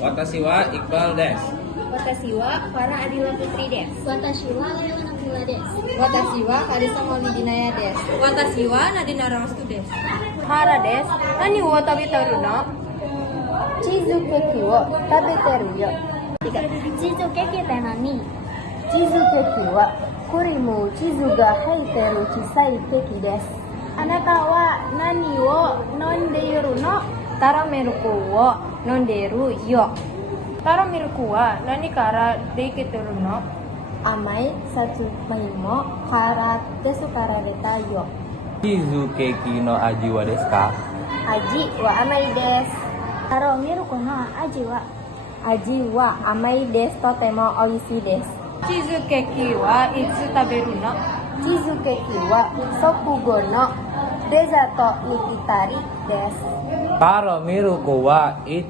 Watashi wa Iqbal desu. Watashi wa Farah Adila Putri desu. Watashi wa Laila Nabila desu. Watashi wa Karisa Maulidinaya desu. Watashi wa Nadina Ramastu desu. Hara desu. Nani wo tabetaru no? Chizukeki wo tabeteru yo. チーズケーキって何？チーズケーキは栗もチーズが入ってる小さいケーキです。あなたは何を飲んでいるの？タラミルクを飲んでいるよ。タラミルクは何からできてるの？甘いさつまいもからですから出たよ。チーズケーキの味はですか？味は甘いです。タラミルクの味は味は甘いです。とても美味しいです。チーズケーキはいつ食べるの？チーズケーキは食後のデザートにぴったりです。タラミルクはい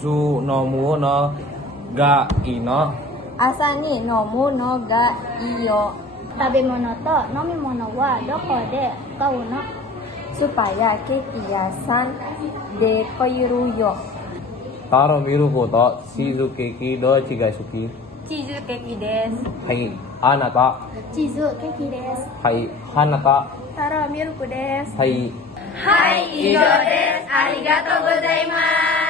つ飲むのがいいの？朝に飲むのがいいよ。食べ物と飲み物はどこで買うの？supaya ケーキ屋さんで買えるよ。タラミルクとチーズケーキどっちが好き？チーズケーキです。はい、あなた。チーズケーキです。はい、あなた。タラミルクです。はい。はい、以上です。ありがとうございます。